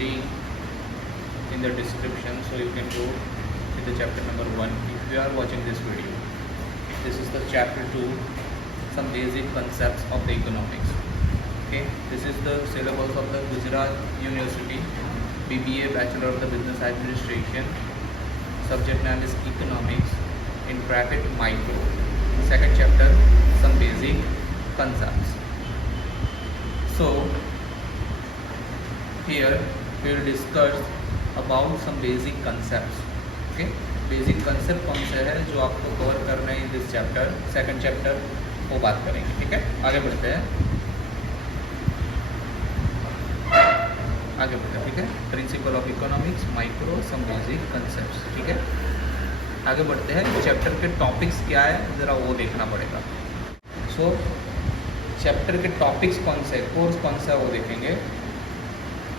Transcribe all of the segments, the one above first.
link in the description, so you can go to the chapter number 1 if you are watching this video. This is the chapter 2, some basic concepts of the economics. Okay, this is the syllabus of the Gujarat University BBA, Bachelor of the Business Administration. Subject name is economics, in bracket micro. Second chapter, some basic concepts. So here we will discuss about some basic concepts. Okay, basic concept कौन से है जो आपको cover करना है in this chapter, second chapter वो बात करेंगे. ठीक है, आगे बढ़ते हैं. ठीक है, principle of economics, micro, some basic concepts. ठीक है, आगे बढ़ते हैं. चैप्टर के टॉपिक्स क्या है ज़रा वो देखना पड़ेगा. सो चैप्टर के टॉपिक्स कौन से, कोर्स कौन सा है वो देखेंगे.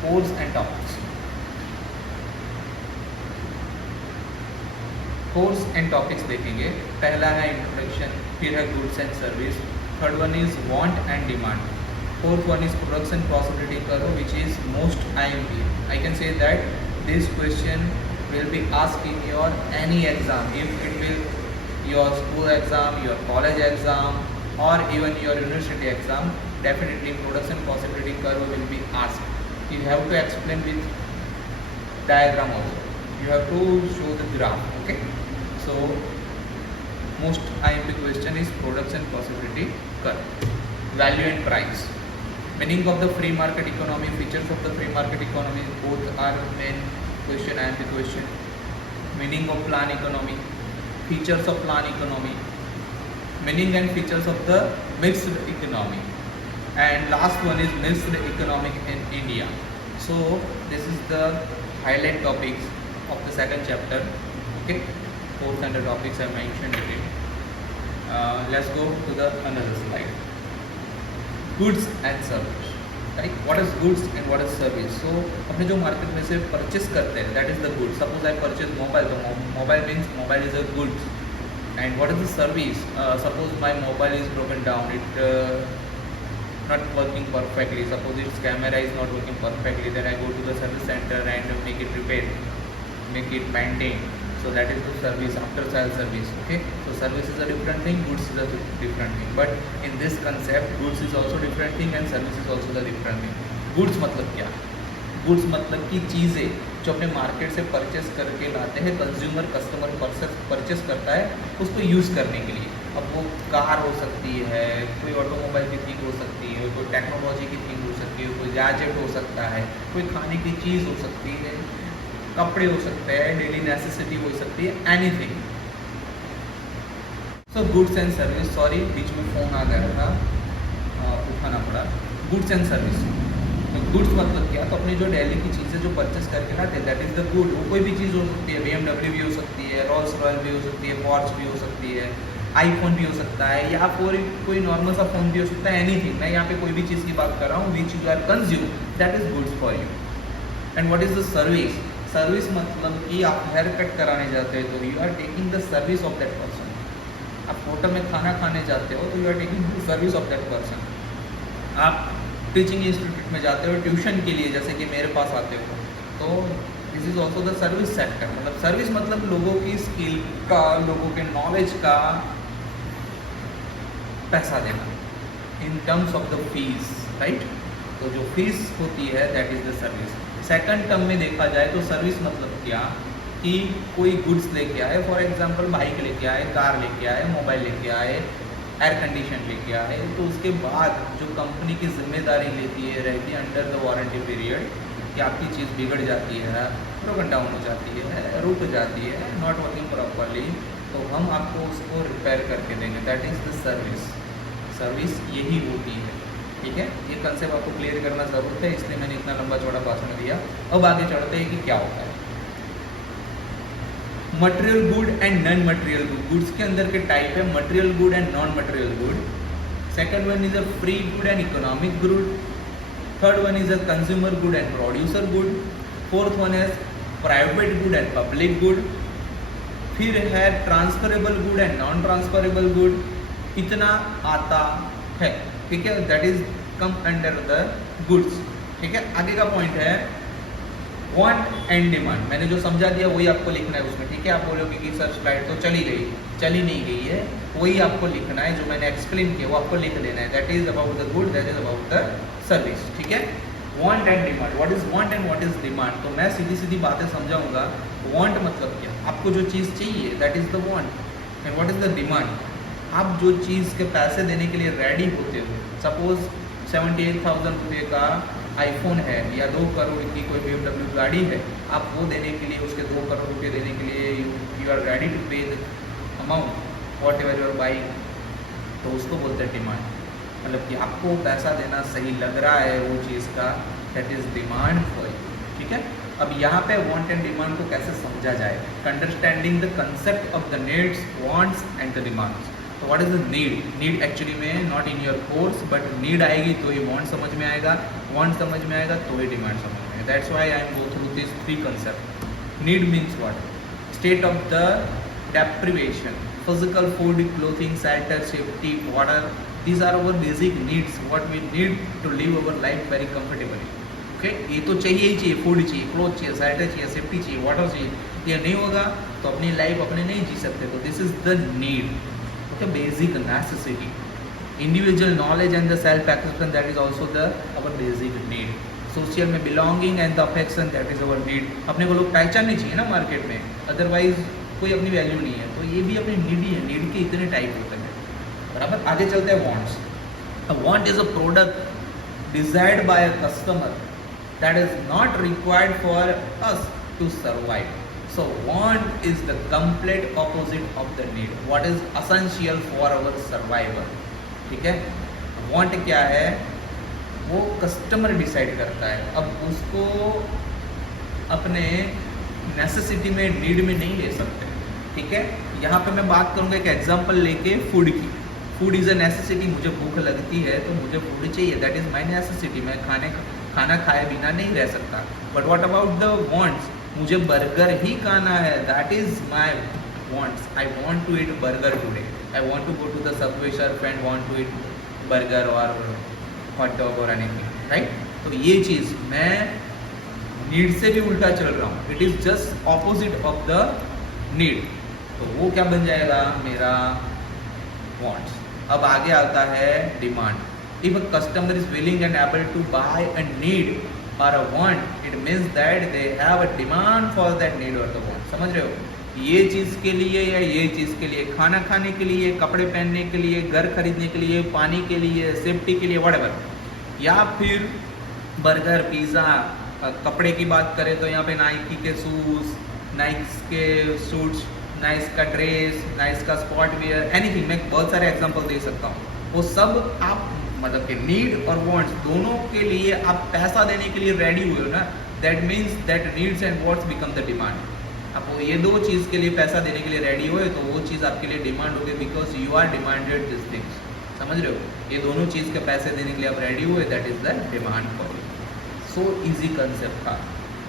Course and topics. Course and topics देखेंगे. पहला है इंट्रोडक्शन, फिर है goods and service, third one is want and demand, fourth one is production possibility curve, which is most IMP. I can say that this question will be asked in your any exam. If it will your school exam, your college exam, or even your university exam, definitely production possibility curve will be asked. You have to explain with diagram also. You have to show the graph. Okay, so most IMP question is production possibility curve. Value and price. Meaning of the free market economy, features of the free market economy, both are main question and the question. Meaning of plan economy, features of plan economy, meaning and features of the mixed economy, and last one is mixed economic in India. So this is the highlight topics of the second chapter. Okay, fourth and the topics I mentioned it. Let's go to the another slide. Goods and service. Right, what is goods and what is service. So अपने जो market में से purchase करते हैं that is the good. Suppose I purchase mobile, तो mobile means mobile is a goods. And what is the service. Suppose my mobile is broken down, it not working perfectly, suppose its camera is not working perfectly, then I go to the service center and make it repaired, make it maintained. So that is the service, after sale service. Okay, so service is a different thing, goods is a different thing, but in this concept goods is also different thing and service is also the different thing. Goods मतलब क्या, goods मतलब कि चीज़ें जो अपने market से purchase करके लाते हैं, कंज्यूमर कस्टमर परचेस करता है उसको यूज़ करने के लिए. अब वो कार हो सकती है, कोई ऑटोमोबाइल की थिंग हो सकती है, कोई टेक्नोलॉजी की थिंग हो सकती है, कोई गैजेट हो सकता है, कोई खाने की चीज़ हो सकती है, कपड़े हो सकते हैं, डेली नेसेसिटी हो सकती है, anything. So goods and service. Sorry, बीच में फ़ोन आ गया था, उठाना पड़ा. Goods and service. तो गुड्स मतलब क्या, तो अपनी जो डेली की चीज़ें जो परचेस करके लाते हैं दैट इज़ द गुड. वो कोई भी चीज़ हो सकती है, BMW भी हो सकती है, रोल्स रॉयल भी हो सकती है, पॉर्च भी हो सकती है, आईफोन भी हो सकता है, या कोई नॉर्मल सा फ़ोन भी हो सकता है, एनीथिंग. मैं यहाँ पे कोई भी चीज़ की बात कर रहा हूँ which you are consume, that is goods for you. And what is the service. Service मतलब कि आप हेयर कट कराने जाते हो तो you are taking the service of that person. आप होटल में खाना खाने जाते हो तो you are taking the service of that person. आप टीचिंग इंस्टीट्यूट में जाते हो ट्यूशन के लिए, जैसे कि मेरे पास आते हो, तो this is also the service sector. मतलब सर्विस मतलब लोगों की स्किल का, लोगों के नॉलेज का पैसा देना in terms of the fees. Right, तो जो फीस होती है that is the service. Second term में देखा जाए तो सर्विस मतलब क्या, कि कोई गुड्स लेके आए, फॉर एग्जांपल बाइक लेके आए, कार लेके आए, मोबाइल लेके आए, एयर कंडीशन लेके आए, तो उसके बाद जो कंपनी की जिम्मेदारी लेती है रहती है अंडर द वारंटी पीरियड कि आपकी चीज़ बिगड़ जाती है, ब्रोकन डाउन हो जाती है, रुक जाती है, नॉट वर्किंग प्रॉपरली, तो हम आपको उसको रिपेयर करके देंगे. That is the service. Service यही होती है. ठीक है, ये कंसेप्ट आपको क्लियर करना ज़रूरत है, इसलिए मैंने इतना लंबा चौड़ा भाषण दिया. अब आगे चढ़ते हैं कि क्या होता है. Material good and non material good. Goods के अंदर के टाइप है material good and non material good. Second one is a free good and economic good. Third one is a consumer good and producer good. Fourth one is private good and public good. फिर है transferable good and non transferable good. इतना आता है. ठीक है, that is come under the goods. ठीक है, आगे का पॉइंट है वांट एंड डिमांड, मैंने जो समझा दिया वही आपको लिखना है उसमें, ठीक है। आप बोलोगे कि सर स्लाइड तो चली गई, चली नहीं गई है, वही आपको लिखना है जो मैंने एक्सप्लेन किया वो आपको लिख लेना है। That is about the good, that is about the service, ठीक है। Want and demand, what is want and what is demand, तो मैं सीधी सीधी बातें समझाऊंगा। वांट मतलब क्या, आपको जो चीज़ चाहिए that is the want, and what is the demand, आप जो चीज़ के पैसे देने के लिए रेडी होते हो। सपोज 78,000 रुपये का आईफोन है या 2 करोड़ की कोई BMW गाड़ी है, आप वो देने के लिए, उसके 2 करोड़ रुपये देने के लिए यू आर रेडी टू पे the amount what ever your buying, तो उसको बोलते हैं डिमांड। मतलब कि आपको पैसा देना सही लग रहा है वो चीज़ का, that is demand for you, ठीक है। अब यहाँ पे वांट एंड डिमांड को कैसे समझा जाए, understanding the concept of the needs, wants and the demands. तो what is the need, need actually में not in your course, but need आएगी तो ही वांट समझ में आएगा, वांट समझ में आएगा तो ही डिमांड समझ में आएगा। That's why I am go through this 3 concept. Need means what, state of the deprivation, physical food, clothing, shelter, safety, water, these are our basic needs, what we need to live our life very comfortably, okay। ये तो चाहिए ही चाहिए, food चाहिए, cloth चाहिए, shelter चाहिए, safety चाहिए, water चाहिए, ये नहीं होगा तो अपनी लाइफ अपने नहीं जी सकते, तो this is the need, okay, basic necessity. Individual knowledge and the self acceptance, that is also the our basic need. Social में belonging and the affection, that is our need. अपने को लोग पहचानने चाहिए ना मार्केट में, अदरवाइज कोई अपनी वैल्यू नहीं है, तो ये भी अपनी नीड ही है। नीड के इतने टाइप होते हैं, बराबर। आगे चलते हैं wants. Want is a product desired by a customer that is not required for us to survive. So want is the complete opposite of the need, what is essential for our survival, ठीक है। Want क्या है, वो customer decide करता है, अब उसको अपने नेसेसिटी में, नीड में नहीं ले सकते, ठीक है। यहाँ पे मैं बात करूँगा एक एग्जांपल लेके फूड की। फूड इज़ अ नेसेसिटी, मुझे भूख लगती है तो मुझे फूड चाहिए, दैट इज़ माई नेसेसिटी। मैं खाना खाए बिना नहीं रह सकता। But what about the wants, मुझे बर्गर ही खाना है, that is my wants. I want to eat burger today, I want to go to the subway surf and want to eat burger और हॉट डॉग और anything, right. तो ये चीज़ मैं need से भी उल्टा चल रहा हूँ, it is just opposite of the need, तो वो क्या बन जाएगा मेरा वांट्स। अब आगे आता है demand. If a customer is willing and able to buy a need और a want, it means that they have a demand for that need और द वांट। समझ रहे हो, ये चीज़ के लिए या ये चीज़ के लिए, खाना खाने के लिए, कपड़े पहनने के लिए, घर खरीदने के लिए, पानी के लिए, सेफ्टी के लिए, व्हाटएवर, या फिर बर्गर, पिज़्ज़ा। कपड़े की बात करें तो यहाँ पे नाइकी के शूज़, नाइक्स के सूट्स, नाइस का ड्रेस, नाइस का स्पॉट वियर, एनीथिंग, मैं बहुत सारे एग्जांपल दे सकता हूँ। वो सब आप मतलब कि नीड और वांट्स दोनों के लिए आप पैसा देने के लिए रेडी हुए हो ना, that means that needs and wants become the demand. आप ये दो चीज़ के लिए पैसा देने के लिए रेडी हुए तो वो चीज़ आपके लिए डिमांड होगी, because you are demanded this things. समझ रहे हो, ये दोनों चीज़ के पैसे देने के लिए आप रेडी हुए, that is the demand for you. So easy concept था,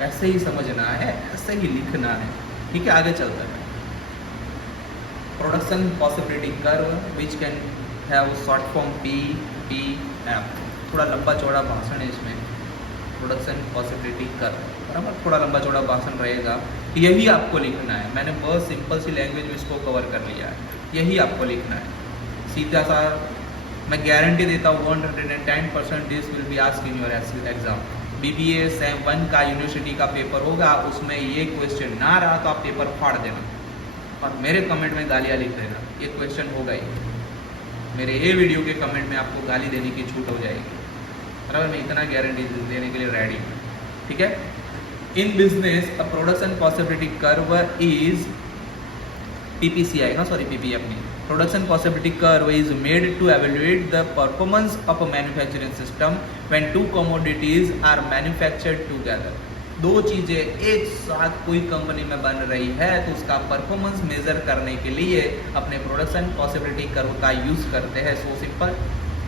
ऐसे ही समझना है, ऐसे ही लिखना है, ठीक है। आगे चलता है production possibility curve which can have short form PPM। थोड़ा लंबा चौड़ा भाषण है इसमें, प्रोडक्शन पॉसिबिलिटी कर्व, बराबर, थोड़ा लंबा चौड़ा भाषण रहेगा। यही आपको लिखना है, मैंने बहुत सिंपल सी लैंग्वेज में इसको कवर कर लिया है, यही आपको लिखना है सीधा सा। मैं गारंटी देता हूँ 110% this will be asked in your exam. BBA same 1 का यूनिवर्सिटी का पेपर होगा, उसमें ये क्वेश्चन ना रहा तो आप पेपर फाड़ देना और मेरे कमेंट में गालियाँ लिख देना, ये क्वेश्चन होगा ही। मेरे ये वीडियो के कमेंट में आपको गाली देने की छूट हो जाएगी, बराबर। मैं इतना गारंटी देने के लिए रेडी हूँ, ठीक है। In business a production possibility curve is PPCI, no sorry PPM नहीं, production possibility curve is made to evaluate the performance of a manufacturing system when two commodities are manufactured together। दो चीज़ें एक साथ कोई company में बन रही है तो उसका परफॉर्मेंस मेजर करने के लिए अपने प्रोडक्शन पॉसिबिलिटी कर्व का यूज़ करते हैं। सो सिंपल,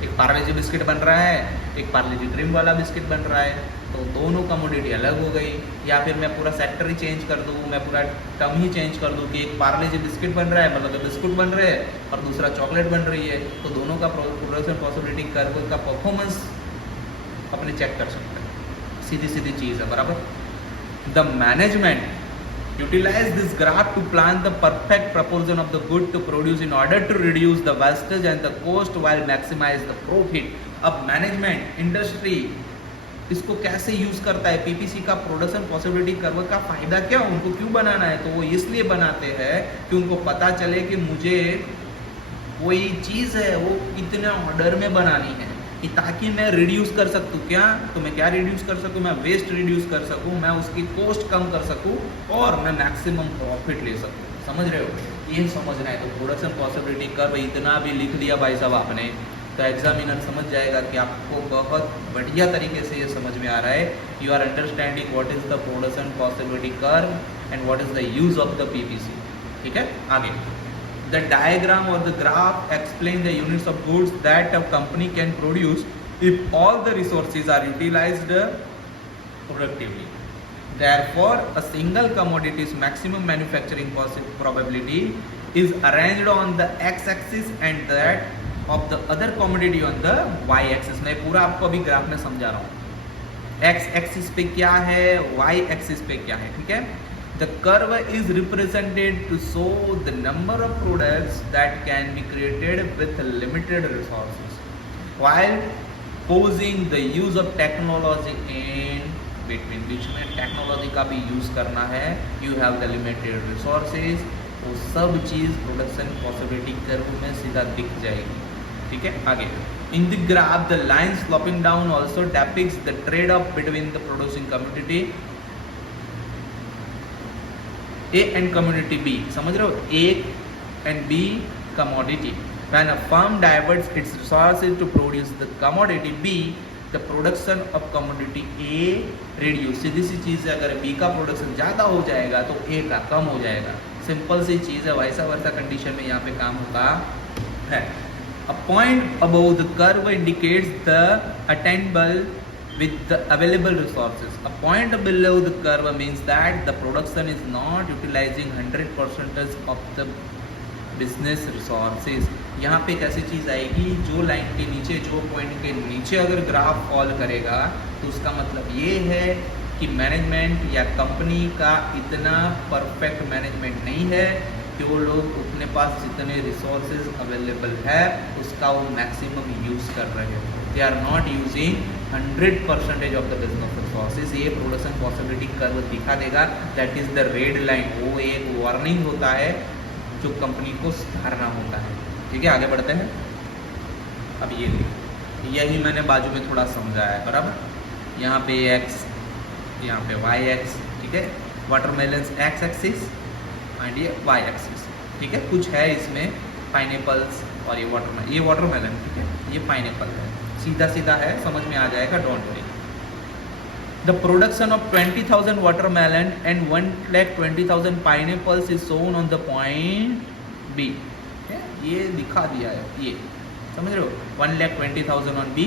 एक पार्ले-जी बिस्किट बन रहा है, एक पार्ले-जी ड्रीम वाला बिस्किट बन रहा है, तो दोनों कमोडिटी अलग हो गई। या फिर मैं पूरा सेक्टर ही चेंज कर दूँ, मैं पूरा टर्म ही चेंज कर दूँ कि एक पार्ले-जी बिस्किट बन रहा है मतलब बिस्कुट बन रहे हैं और दूसरा चॉकलेट बन रही है, तो दोनों का प्रोडक्शन पॉसिबिलिटी कर्व का परफॉर्मेंस अपने चेक कर सकते हैं। सीधी सीधी चीज़ है, बराबर। The management utilize this graph to plan the perfect proportion of the good to produce in order to reduce the wastage and the cost while maximize the profit. अब management industry इसको कैसे use करता है, PPC का production possibility curve का फायदा क्या, उनको क्यों बनाना है, तो वो इसलिए बनाते हैं कि उनको पता चले कि मुझे कोई चीज है वो कितने ऑर्डर में बनानी है, कि ताकि मैं रिड्यूस कर सकूँ, क्या तो मैं क्या रिड्यूस कर सकूँ, मैं वेस्ट रिड्यूस कर सकूँ, मैं उसकी कॉस्ट कम कर सकूँ और मैं मैक्सिमम प्रॉफिट ले सकूँ। समझ रहे हो, ये समझना है। तो प्रोडक्शन पॉसिबिलिटी कर्व इतना भी लिख दिया भाई साहब आपने, तो एग्जामिनर समझ जाएगा कि आपको बहुत बढ़िया तरीके से ये समझ में आ रहा है। You are understanding what is the production possibility curve and what is the use of the PPC. ठीक है, आगे the diagram or the graph explain the units of goods that a company can produce if all the resources are utilized productively. Therefore, a single commodity's maximum manufacturing probability is arranged on the x-axis and that of the other commodity on the y-axis. मैं पूरा आपको अभी graph में समझा रहा हूँ। x-axis पे क्या है, y-axis पे क्या है, ठीक है। The curve is represented to show the number of products that can be created with limited resources, while posing the use of technology in between. बीच में टेक्नोलॉजी का भी यूज करना है, you have the limited resources, वो सब चीज production possibility curve में सीधा दिख जाएगी। ठीक है, आगे in the graph the line sloping down also depicts the trade-off between the producing commodity A and commodity B. समझ रहे हो, A and B commodity. When a firm diverts its resources to produce the commodity B, the production of commodity A reduce. सीधी सी चीज़ है, अगर B का production ज़्यादा हो जाएगा तो A का कम हो जाएगा। सिंपल सी चीज़ है, वैसा वैसा कंडीशन में यहाँ पे काम होता है। A point above the curve indicates the attainable with the available resources. A point below the curve means that the production is not utilizing 100% of the business resources. यहाँ पे एक ऐसी चीज़ आएगी, जो लाइन के नीचे, जो पॉइंट के नीचे अगर ग्राफ फॉल करेगा तो उसका मतलब ये है कि मैनेजमेंट या कंपनी का इतना परफेक्ट मैनेजमेंट नहीं है कि वो लोग अपने पास जितने रिसोर्सेज अवेलेबल है उसका वो मैक्सिमम यूज़ कर रहे हैं। They are not using 100% of the business resources. ये प्रोडक्शन पॉसिबिलिटी कर्व दिखा देगा, that is the red line. वो एक वार्निंग होता है जो कंपनी को सुधारना होता है। ठीक है, आगे बढ़ते हैं। अब ये देखिए, यही मैंने बाजू में थोड़ा समझाया है, बराबर। यहाँ पे x, यहाँ पे y-x, ठीक है, वाटरमेलन्स x एक्सिस एंड ये y-एक्सिस। ठीक है, कुछ है इसमें पाइनएप्पल्स और ये वाटरमेलन, ठीक है, ये पाइनएप्पल है, सीधा सीधा है, समझ में आ जाएगा, don't worry. The production of 20,000 watermelon and 1,20,000 pineapples is shown on the point B. ये दिखा दिया है, ये समझ रहे हो, 1,20,000 on B,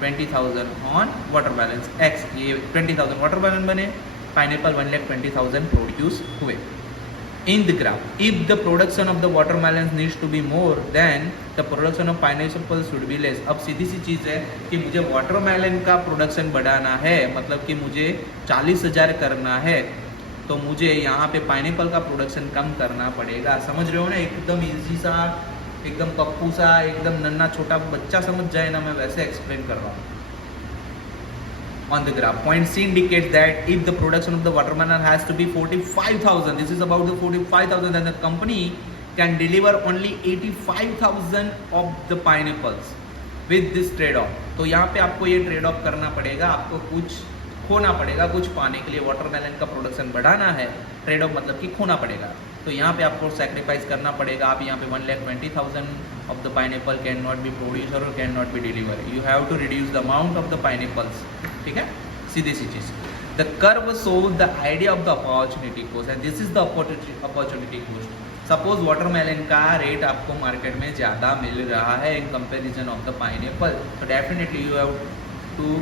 20,000 on watermelon X. ये 20,000 वाटरमेलन बने, पाइनएप्पल 1,20,000 प्रोड्यूस हुए। In the graph, if the production of the watermelons needs to be more, then the production of pineapple should be less. अब सीधी सी चीज़ है कि मुझे वाटरमेलन का प्रोडक्शन बढ़ाना है, मतलब कि मुझे 40,000 करना है, तो मुझे यहाँ पे पाइनएप्पल का प्रोडक्शन कम करना पड़ेगा। समझ रहे हो ना, एकदम इजी सा, एकदम पप्पू सा, एकदम नन्ना छोटा बच्चा समझ जाए ना, मैं वैसे एक्सप्लेन कर रहा हूँ। On the graph, point C indicates that if the production of the watermelon has to be 45,000, this is about the 45,000, then the company can deliver only 85,000 of the pineapples with this trade-off. तो यहाँ पे आपको ये trade off करना पड़ेगा, आपको कुछ खोना पड़ेगा कुछ पाने के लिए। वाटरमेलन का प्रोडक्शन बढ़ाना है, ट्रेड ऑफ मतलब कि खोना पड़ेगा, तो यहाँ पे आपको सेक्रीफाइस करना पड़ेगा। आप यहाँ पे 1,20,000 of the pineapple can not be produce और can not be deliver, you have to reduce the amount of the pineapples. ठीक है, सीधी सी चीज़। The curve shows the idea of the opportunity cost and this is the opportunity cost. Suppose watermelon का rate आपको market में ज़्यादा मिल रहा है in comparison of the pineapple, तो definitely you have to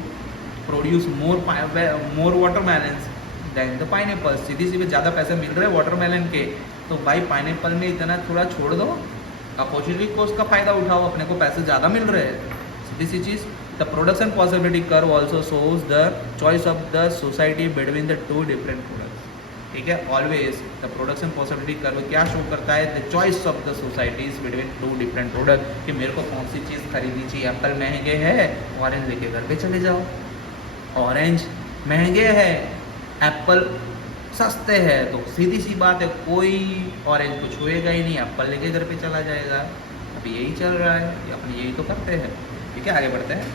produce more watermelons then the pineapple. सीधी सी ज़्यादा पैसे मिल रहे हैं वाटरमेलन के, तो भाई पाइनएप्पल में इतना थोड़ा छोड़ दो, अपॉर्चुनिटी कॉस्ट का फ़ायदा उठाओ, अपने को पैसे ज़्यादा मिल रहे हैं, सीधी सी चीज़। The production possibility curve also shows the choice of the society between the two different products. ठीक है, always the production possibility curve क्या शो करता है, the choice of the societies between two different product, कि मेरे को कौन सी चीज़ खरीदनी चाहिए। एप्पल महंगे है, ऑरेंज लेके घर पे चले जाओ। ऑरेंज महंगे है, एप्पल सस्ते हैं, तो सीधी सी बात है कोई ऑरेंज को छुएगा ही नहीं, एप्पल लेके घर पे चला जाएगा। अभी यही चल रहा है, अपन यही तो करते हैं। ठीक है, आगे बढ़ते हैं।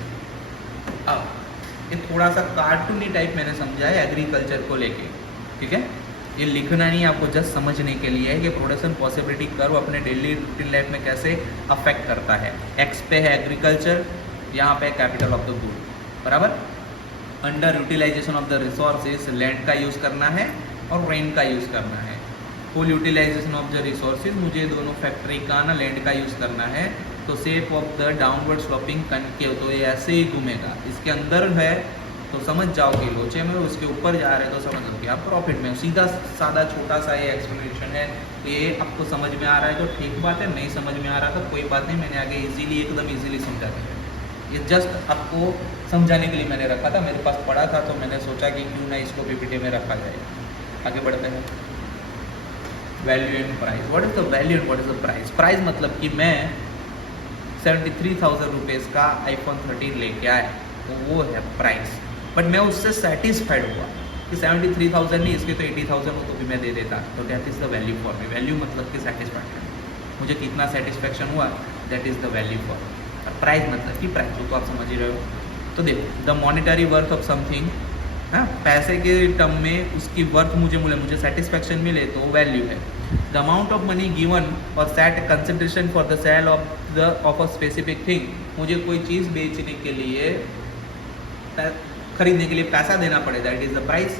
अब ये थोड़ा सा कार्टूनी टाइप मैंने समझा है एग्रीकल्चर को लेके। ठीक है, ये लिखना नहीं, आपको जस्ट समझने के लिए है कि प्रोडक्शन पॉसिबिलिटी कर्व अपने डेली रूटीन लाइफ में कैसे अफेक्ट करता है। एक्स पे है एग्रीकल्चर, यहाँ पे कैपिटल ऑफ द गुड, बराबर। Under utilization of the resources, land का यूज़ करना है और रेन का यूज़ करना है। Full utilization of the resources, मुझे दोनों फैक्ट्री का ना लैंड का यूज़ करना है। तो shape of the downward sloping concave, तो ये ऐसे ही घूमेगा, इसके अंदर है तो समझ जाओ कि लोचे में, उसके ऊपर जा रहे हैं तो समझ लो कि आप प्रॉफिट में। सीधा सादा छोटा सा ये एक्सप्लेनेशन है, ये आपको समझ में आ रहा है तो ठीक बात है, नहीं समझ में आ रहा तो कोई बात नहीं, मैंने आगे इजीली एकदम इजीली समझा दिया। ये जस्ट आपको समझाने के लिए मैंने रखा था, मेरे पास पड़ा था तो मैंने सोचा कि क्यों ना इसको पीपीटी में रखा जाए। आगे बढ़ते हैं। Value and price, what is the value and what is the price. Price मतलब कि मैं 73,000 रुपीज़ का iPhone 13 लेके आया, तो वो है प्राइस। बट मैं उससे सेटिस्फाइड हुआ कि 73,000 नहीं, इसके तो 80,000 हो तो भी मैं दे देता, तो that is the value for me. Value मतलब कि सेटिस्फैक्शन, मुझे कितना सेटिस्फैक्शन हुआ, that is the value for. और प्राइस मतलब कि प्राइस, जो तो आप समझ ही रहे हो। तो देखो, the monetary worth of something, हाँ, पैसे के टर्म में उसकी वर्थ मुझे मिले, मुझे सेटिस्फैक्शन मिले, तो वैल्यू है। The amount of money given और set consideration for the sale of a specific thing, मुझे कोई चीज़ बेचने के लिए, खरीदने के लिए पैसा देना पड़े, that is the price.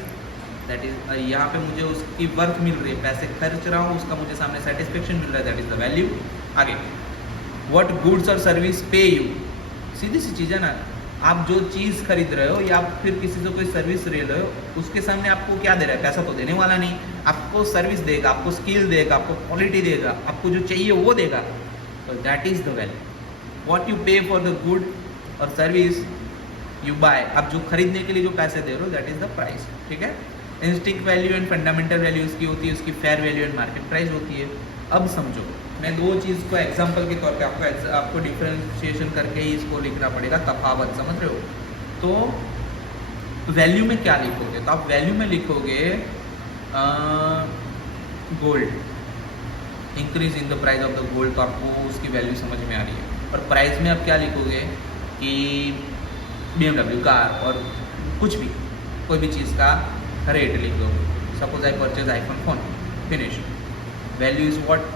That is यहाँ पे मुझे उसकी वर्थ मिल रही है, पैसे खर्च रहा हूँ, उसका मुझे सामने सेटिस्फेक्शन मिल रहा है, दैट इज़ द वैल्यू। आगे, व्हाट गुड्स और सर्विस पे यू, सीधी सी चीज़ है ना, आप जो चीज़ खरीद रहे हो या फिर किसी से कोई सर्विस ले रहे हो, उसके सामने आपको क्या दे रहा है, पैसा तो देने वाला नहीं, आपको सर्विस देगा, आपको स्किल देगा, आपको क्वालिटी देगा, आपको जो चाहिए वो देगा, तो that is the value. What you पे फॉर द गुड और सर्विस यू बाय, आप जो खरीदने के लिए जो पैसे दे रहे हो, दैट इज़ द प्राइस। ठीक है, instinct value and fundamental value उसकी होती है, उसकी fair value and market price होती है। अब समझो, मैं दो चीज़ को एग्जांपल के तौर पे आपको डिफरेंशिएशन करके ही इसको लिखना पड़ेगा, तफावत, समझ रहे हो। तो वैल्यू में क्या लिखोगे, तो आप वैल्यू में लिखोगे gold, increase in the price of the gold, तो आपको उसकी वैल्यू समझ में आ रही है। और प्राइस में आप क्या लिखोगे कि BMW कार और कुछ भी, कोई भी चीज़ का रेट लिख दो। Suppose I purchase iPhone phone, finish. Value is what,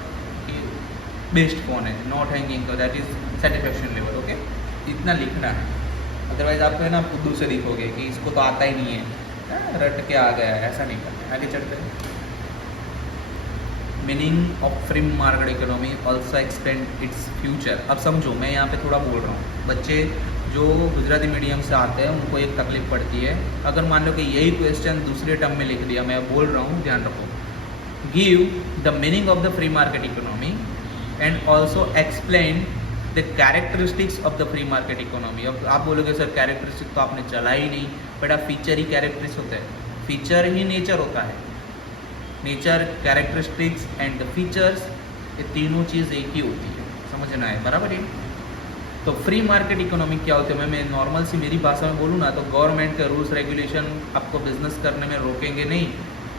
best phone है, नॉट हैंगिंग, तो that is satisfaction level. Okay, इतना लिखना है, अदरवाइज आप है ना खुद से लिखोगे कि इसको तो आता ही नहीं है, रट के आ गया है, ऐसा नहीं करना। आगे चलते हैं। Meaning of free market economy also expand its future. अब समझो, मैं यहाँ पे थोड़ा बोल रहा हूँ, बच्चे जो गुजराती मीडियम से आते हैं उनको एक तकलीफ पड़ती है। अगर मान लो कि यही क्वेश्चन दूसरे टर्म में लिख दिया, मैं बोल रहा हूँ, ध्यान रखो। Give the meaning of the free market economy and also explain the characteristics of the free market economy. अब आप बोलोगे सर कैरेक्टरिस्टिक तो आपने चला ही नहीं, बेटा फीचर ही कैरेक्टरिस्टिक्स होते हैं, फीचर ही नेचर होता है। Nature, characteristics and the features, ये तीनों चीज़ एक ही होती है, समझना है, बराबर है। तो फ्री मार्केट इकोनॉमी क्या होती है, मैं नॉर्मल सी मेरी भाषा में बोलूँ ना, तो गवर्नमेंट के रूल्स रेगुलेशन आपको बिजनेस करने में रोकेंगे नहीं,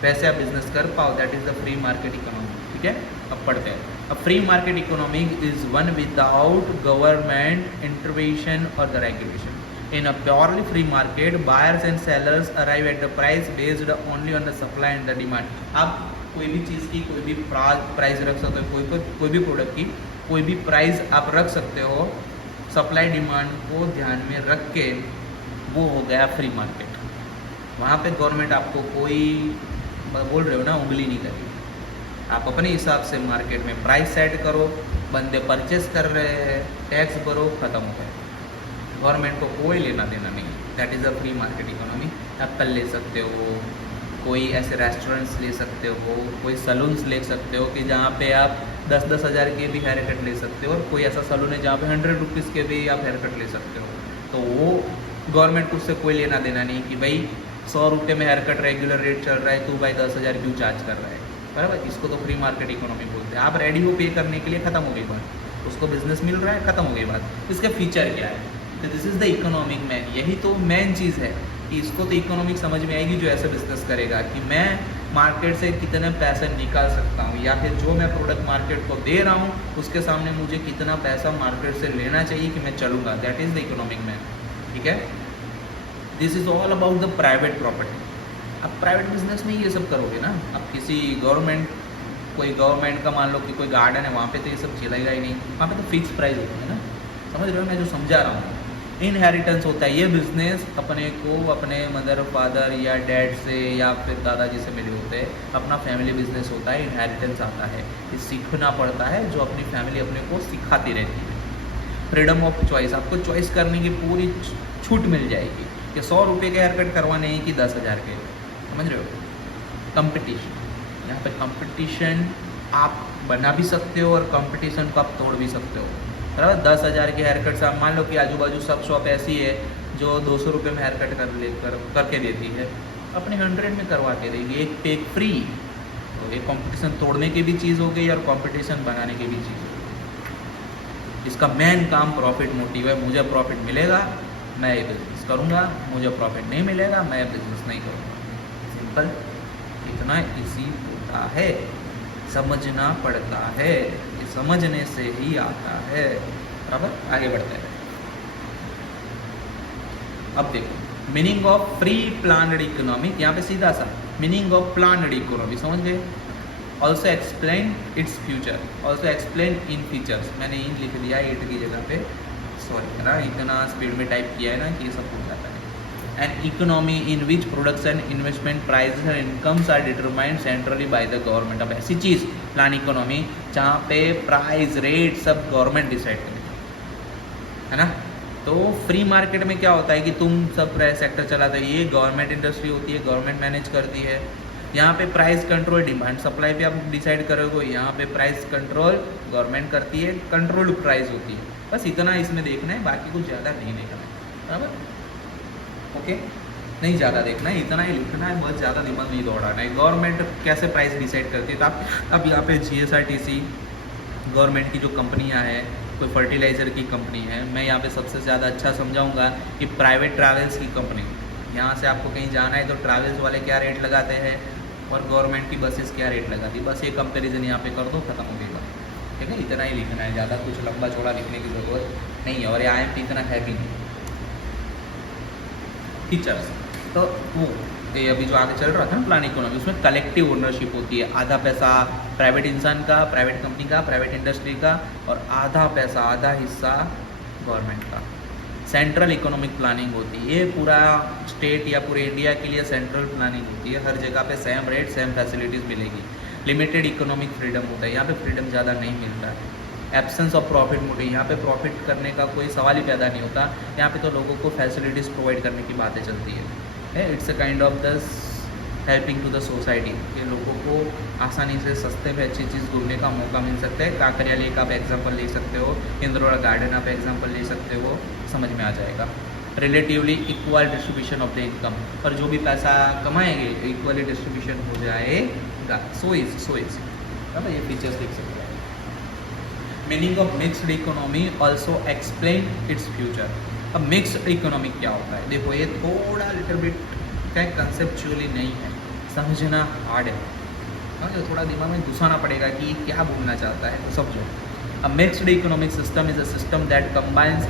वैसे आप बिजनेस कर पाओ, that is the free market economy. ठीक है, अब पढ़ते हैं। A free market economy is one without government intervention और the regulation. In a purely free market, buyers and sellers arrive at the price based only on the supply and the demand. आप कोई भी चीज़ की कोई भी price रख सकते हो, कोई भी प्रोडक्ट की कोई भी प्राइस आप रख सकते हो, सप्लाई डिमांड को ध्यान में रख के, वो हो गया फ्री मार्केट। वहाँ पे गवर्नमेंट आपको कोई, बोल रहे हो ना, उंगली नहीं करेगी। आप अपने हिसाब से मार्केट में प्राइस सेट करो, बंदे परचेस कर रहे हैं, टैक्स भरो, ख़त्म हो गया, गवर्नमेंट को कोई लेना देना नहीं। That is a free market economy. Apple ले सकते हो, कोई ऐसे रेस्टोरेंट्स ले सकते हो, कोई सलून्स ले सकते हो कि जहाँ पे आप 10-10 हज़ार के भी हेयर कट ले सकते हो, और कोई ऐसा सलून है जहाँ पे 100 रुपीज़ के भी आप हेयर कट ले सकते हो। तो वो गवर्नमेंट को उससे कोई लेना देना नहीं कि भाई 100 रुपये में हेयर कट रेगुलर रेट चल रहा है, तू भाई 10,000 क्यों चार्ज कर रहा है, बराबर। इसको तो फ्री मार्केट इकोनॉमी बोलते हैं। आप रेडी हो पे करने के लिए, ख़त्म हो गई बात, उसको बिजनेस मिल रहा है, ख़त्म हो गई बात। इसका फीचर क्या है, तो this is the economic man. यही तो मेन चीज़ है कि इसको तो इकोनॉमिक समझ में आएगी जो ऐसे बिजनेस करेगा कि मैं मार्केट से कितने पैसे निकाल सकता हूँ, या फिर जो मैं प्रोडक्ट मार्केट को दे रहा हूँ उसके सामने मुझे कितना पैसा मार्केट से लेना चाहिए कि मैं चलूँगा। That is the economic man, ठीक है। This is all about the private property. अब प्राइवेट बिजनेस में ये सब करोगे ना, अब किसी कोई गवर्नमेंट का मान लो कि कोई गार्डन है, वहाँ पे तो ये सब चलेगा ही नहीं, वहाँ पे तो फिक्स प्राइस होता है ना, समझ रहे हो मैं जो समझा रहा हूँ। इनहेरिटेंस होता है, ये बिजनेस अपने को अपने मदर फादर या डैड से या फिर दादाजी से मिले होते हैं, अपना फैमिली बिजनेस होता है, इनहेरिटेंस आता है, ये सीखना पड़ता है, जो अपनी फैमिली अपने को सिखाती रहती है। फ्रीडम ऑफ चॉइस, आपको चॉइस करने की पूरी छूट मिल जाएगी कि 100 रुपये के हेयर कट करवाने हैं कि 10,000 के, समझ रहे हो। कंपटीशन, यहाँ पे कंपटीशन आप बना भी सकते हो और कंपटीशन को आप तोड़ भी सकते हो, बराबर। 10,000 के हेयर कट से मान लो कि आजू बाजू सब शॉप ऐसी है जो 200 रुपये में हेयर कट करके देती है, अपने 100 में करवा के देगी, एक पे फ्री। तो एक कंपटीशन तोड़ने की भी चीज़ हो गई और कंपटीशन बनाने की भी चीज़ हो गई। इसका मेन काम प्रॉफिट मोटिव है, मुझे प्रॉफिट मिलेगा मैं ये बिजनेस करूँगा, मुझे प्रॉफिट नहीं मिलेगा मैं बिजनेस नहीं करूँगा। सिंपल, इतना ईजी होता है, समझना पड़ता है, ये समझने से ही आता है, बराबर। आगे बढ़ते हैं। अब देखो meaning of free planned economy, यहाँ पे सीधा सा मीनिंग ऑफ प्लान्ड इकोनॉमी समझ गए। Also explain its future, also explain in features, मैंने इन लिख दिया है 8 की जगह पे, सॉरी है ना, इतना स्पीड में टाइप किया है ना कि ये सब भूल जाता है। An economy in which production investment prices and incomes are determined centrally by the government. अब ऐसी चीज़ प्लान इकोनॉमी जहाँ पे प्राइस रेट सब गवर्नमेंट डिसाइड करेगी, है ना। तो फ्री मार्केट में क्या होता है कि तुम सब सेक्टर चलाते हो, ये गवर्नमेंट इंडस्ट्री होती है, गवर्नमेंट मैनेज करती है। यहाँ पे प्राइस कंट्रोल डिमांड सप्लाई पे आप डिसाइड करोगे, यहाँ पे प्राइस कंट्रोल गवर्नमेंट करती है, कंट्रोल्ड प्राइस होती है। बस इतना इसमें देखना है, बाकी कुछ ज़्यादा नहीं देखना है, बराबर। ओके, नहीं ज़्यादा देखना है, इतना ही लिखना है, बहुत ज़्यादा दिमाग नहीं दौड़ाना है। गवर्नमेंट कैसे प्राइस डिसाइड करती है, तो आप अब यहाँ पे GSRTC गवर्नमेंट की जो कंपनियाँ हैं, कोई फर्टिलाइज़र की कंपनी है, मैं यहाँ पे सबसे ज़्यादा अच्छा समझाऊंगा कि प्राइवेट ट्रैवल्स की कंपनी, यहाँ से आपको कहीं जाना है तो ट्रैवल्स वाले क्या रेट लगाते हैं और गवर्नमेंट की बसेस क्या रेट लगाती है, बस ये कंपैरिजन यहाँ पे कर दो, खत्म हो गया, ठीक है। इतना ही लिखना है, ज़्यादा कुछ लंबा चौड़ा लिखने की ज़रूरत नहीं है, और ये IMP इतना है भी नहीं। फीचर्स, तो वो ये अभी जो आगे चल रहा था ना प्लान इकोनॉमी, उसमें कलेक्टिव ओनरशिप होती है, आधा पैसा प्राइवेट इंसान का, प्राइवेट कंपनी का, प्राइवेट इंडस्ट्री का, और आधा पैसा आधा हिस्सा गवर्नमेंट का। सेंट्रल इकोनॉमिक प्लानिंग होती है, ये पूरा स्टेट या पूरे इंडिया के लिए सेंट्रल प्लानिंग होती है, हर जगह पे सेम रेट सेम फैसिलिटीज़ मिलेगी। लिमिटेड इकोनॉमिक फ्रीडम होता है, यहाँ पे फ्रीडम ज़्यादा नहीं मिलता है। एब्सेंस ऑफ प्रॉफिट मोटिव, यहाँ पे प्रॉफिट करने का कोई सवाल ही पैदा नहीं होता, यहाँ पे तो लोगों को फैसिलिटीज़ प्रोवाइड करने की बातें चलती है। It's a kind of the helping to the society, कि लोगों को आसानी से सस्ते में अच्छी चीज़ घूमने का मौका मिल सकता है। काकरिया लेक आप एग्जांपल ले सकते हो, इंद्रोड़ा गार्डन आप एग्जांपल ले सकते हो, समझ में आ जाएगा। Relatively equal distribution of the income, पर जो भी पैसा कमाएंगे इक्वली डिस्ट्रीब्यूशन हो जाएगा। सो इज अब ये फीचर्स लिख सकते हैं। Meaning of mixed economy, also explain its future. अब मिक्स्ड इकोनॉमी क्या होता है, देखो ये थोड़ा लिटिल बिट क्या कंसेप्चुअली नहीं है, समझना हार्ड है, समझो, थोड़ा दिमाग में घुसाना पड़ेगा कि क्या बोलना चाहता है, तो समझो। अ mixed economic system is a system that combines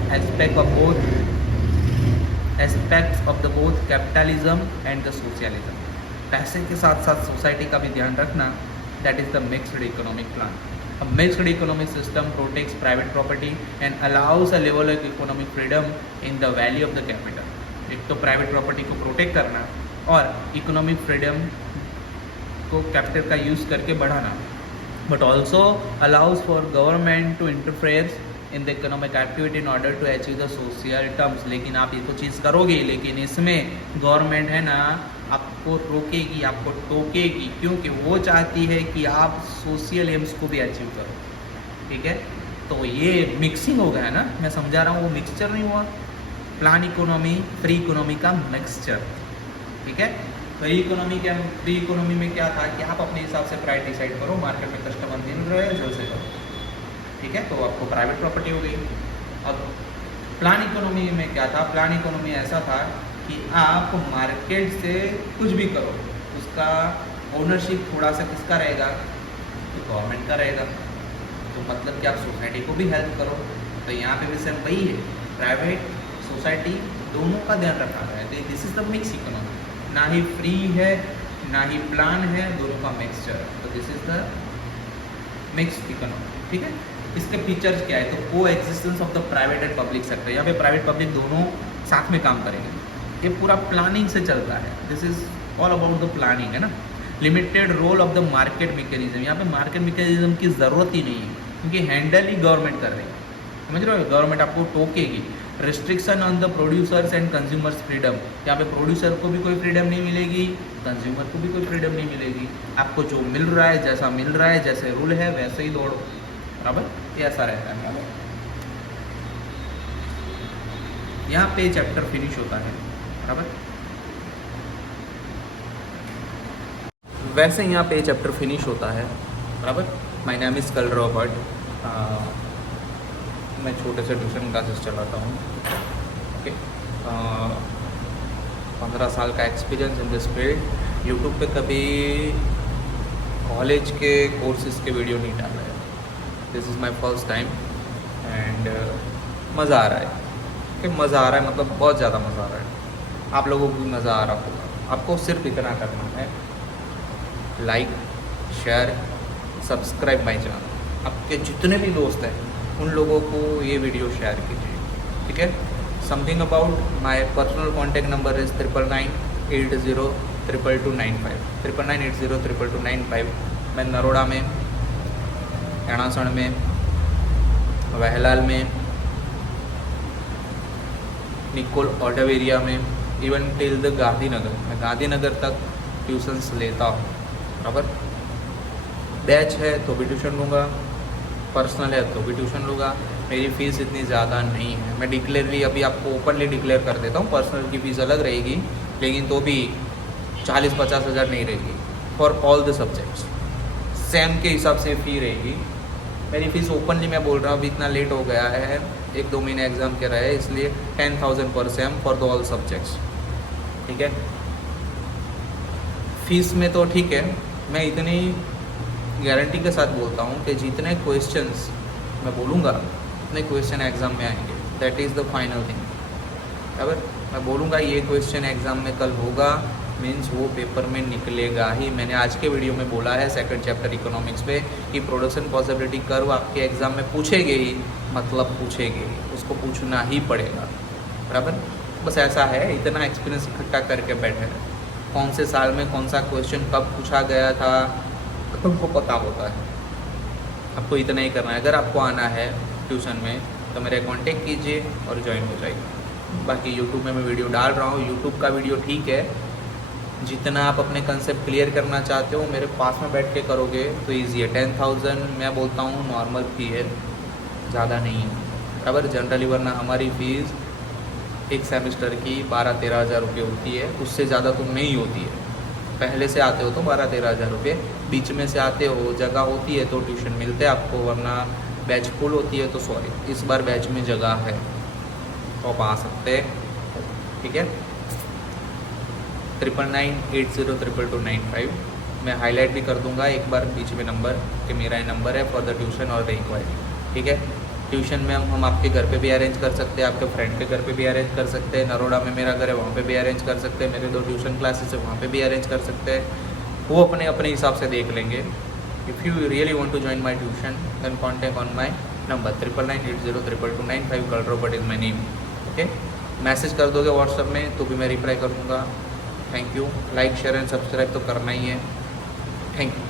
aspects of the both capitalism and the socialism. पैसे के साथ साथ सोसाइटी का भी ध्यान रखना, that is the mixed economic plan. A mixed economic system protects private property and allows a level of economic freedom in the value of the capital. एक तो प्राइवेट प्रॉपर्टी को प्रोटेक्ट करना और इकोनॉमिक फ्रीडम को capital का use करके बढ़ाना, but also allows for government to interfere in the economic activity in order to achieve the social terms. लेकिन आप ये तो चीज़ करोगे, लेकिन इसमें गवर्नमेंट है ना आपको रोकेगी, आपको टोकेगी, क्योंकि वो चाहती है कि आप सोशल एम्स को भी अचीव करो, ठीक है। तो ये मिक्सिंग हो गया है ना, मैं समझा रहा हूँ, वो मिक्सचर नहीं हुआ, प्लान इकोनॉमी फ्री इकोनॉमी का मिक्सचर, ठीक है। फ्री इकोनॉमी में क्या था कि आप अपने हिसाब से प्राइस डिसाइड करो, मार्केट में कस्टमर मिल रहे हैं जो से करो, ठीक है, तो आपको प्राइवेट प्रॉपर्टी हो गई। अब प्लान इकोनॉमी में क्या था, प्लान इकोनॉमी ऐसा था कि आप मार्केट से कुछ भी करो, उसका ओनरशिप थोड़ा सा किसका रहेगा, तो गवर्नमेंट का रहेगा। तो मतलब कि आप सोसाइटी को भी हेल्प करो। तो यहाँ पे भी सेम वही है, प्राइवेट सोसाइटी दोनों का ध्यान रखा गया है। This is the mix economy, ना ही फ्री है ना ही प्लान है, दोनों का मिक्सचर। तो this is the mix economy, ठीक है। इसके फीचर्स क्या है, तो को existence of the private and public sector, यहाँ पे प्राइवेट पब्लिक दोनों साथ में काम करेंगे। ये पूरा प्लानिंग से चलता है, this is all about the planning, है ना। Limited role of the market mechanism, यहाँ पे मार्केट मैकेनिज्म की ज़रूरत ही नहीं है क्योंकि हैंडल ही गवर्नमेंट कर रही है, समझ रहे हो, गवर्नमेंट आपको टोकेगी। Restriction on the producers and consumers freedom, यहाँ पे प्रोड्यूसर को भी कोई फ्रीडम नहीं मिलेगी, कंज्यूमर को भी कोई फ्रीडम नहीं मिलेगी। आपको जो मिल रहा है, जैसा मिल रहा है, जैसे रूल है वैसे ही दौड़ो, बराबर, ये ऐसा रहता है। यहाँ पे चैप्टर फिनिश होता है, बराबर। वैसे यहाँ पे चैप्टर फिनिश होता है, बराबर। माय नेम इज़ कल रॉबर्ट, मैं छोटे से ट्यूशन क्लासेस चलाता हूँ, ओके। 15 साल का experience in this field. YouTube पे कभी कॉलेज के कोर्सेज के वीडियो नहीं डाला है, this is my first time and मज़ा आ रहा है, कि मज़ा आ रहा है मतलब बहुत ज़्यादा मज़ा आ रहा है। आप लोगों को भी मज़ा आ रहा होगा। आपको सिर्फ इतना करना है, like share subscribe my channel. आपके जितने भी दोस्त हैं उन लोगों को ये वीडियो शेयर कीजिए, ठीक है। Something about my personal contact number is 9980222295 9980222295। मैं नरोड़ा में, एणासण में, वहलाल में, निकोल ऑटव एरिया में, इवन टिल द गांधीनगर, मैं गांधीनगर तक ट्यूशन्स लेता हूँ, बराबर। बैच है तो भी ट्यूशन लूँगा, पर्सनल है तो भी ट्यूशन लूँगा। मेरी फ़ीस इतनी ज़्यादा नहीं है, मैं डिक्लेयरली अभी आपको ओपनली डिक्लेयर कर देता हूँ, पर्सनल की फ़ीस अलग रहेगी, लेकिन तो भी 40-50 हज़ार नहीं रहेगी for all the subjects, same के हिसाब से फ़ी रहेगी। मेरी फ़ीस ओपनली मैं बोल रहा हूँ, अभी इतना लेट हो गया है, 1-2 महीने एग्ज़ाम के रहे, इसलिए 10,000 पर same for the all subjects, ठीक है। फ़ीस में तो ठीक है, मैं इतनी गारंटी के साथ बोलता हूँ कि जितने क्वेश्चंस मैं बोलूँगा उतने क्वेश्चन एग्ज़ाम में आएंगे, that is the final thing. बराबर, मैं बोलूँगा ये क्वेश्चन एग्ज़ाम में कल होगा, मीन्स वो पेपर में निकलेगा ही। मैंने आज के वीडियो में बोला है सेकंड चैप्टर इकोनॉमिक्स पे कि प्रोडक्शन पॉसिबिलिटी कर्व आपके एग्ज़ाम में पूछेगे ही, मतलब पूछेगे ही, उसको पूछना ही पड़ेगा, बराबर। बस ऐसा है, इतना एक्सपीरियंस इकट्ठा करके बैठे हैं, कौन से साल में कौन सा क्वेश्चन कब पूछा गया था सबको पता होता है। आपको इतना ही करना है। अगर आपको आना है ट्यूशन में तो मेरे कांटेक्ट कीजिए और ज्वाइन हो जाइए। बाकी यूट्यूब में मैं वीडियो डाल रहा हूँ, यूट्यूब का वीडियो ठीक है, जितना आप अपने कंसेप्ट क्लियर करना चाहते हो मेरे पास में बैठ के करोगे तो ईजी है। 10,000 मैं बोलता हूँ नॉर्मल फ़ी है, ज़्यादा नहीं है, बराबर। जनरली वरना हमारी फ़ीस एक सेमेस्टर की 12-13 हज़ार रुपये होती है, उससे ज़्यादा तो नहीं होती है। पहले से आते हो तो 12-13 हज़ार रुपये, बीच में से आते हो जगह होती है तो ट्यूशन मिलते हैं आपको, वरना बैच फुल होती है तो सॉरी, इस बार बैच में जगह है तो आप आ सकते हैं, ठीक है। 9980222295 मैं हाईलाइट भी कर दूंगा एक बार बीच में नंबर कि मेरा ये नंबर है फॉर द ट्यूशन और द इंक्वायरी, ठीक है। ट्यूशन में हम आपके घर पे भी अरेंज कर सकते हैं, आपके फ्रेंड के घर पे भी अरेंज कर सकते हैं, नरोड़ा में मेरा घर है वहाँ पे भी अरेंज कर सकते हैं, मेरे 2 ट्यूशन क्लासेस है वहाँ पे भी अरेंज कर सकते हैं, वो अपने अपने हिसाब से देख लेंगे। If you really want to join my tuition then contact on my number 9980222295 call Robert is my name, okay. Message कर दोगे व्हाट्सअप में तो भी मैं रिप्लाई कर दूँगा। Thank you. Like share and subscribe तो करना ही है। Thank you.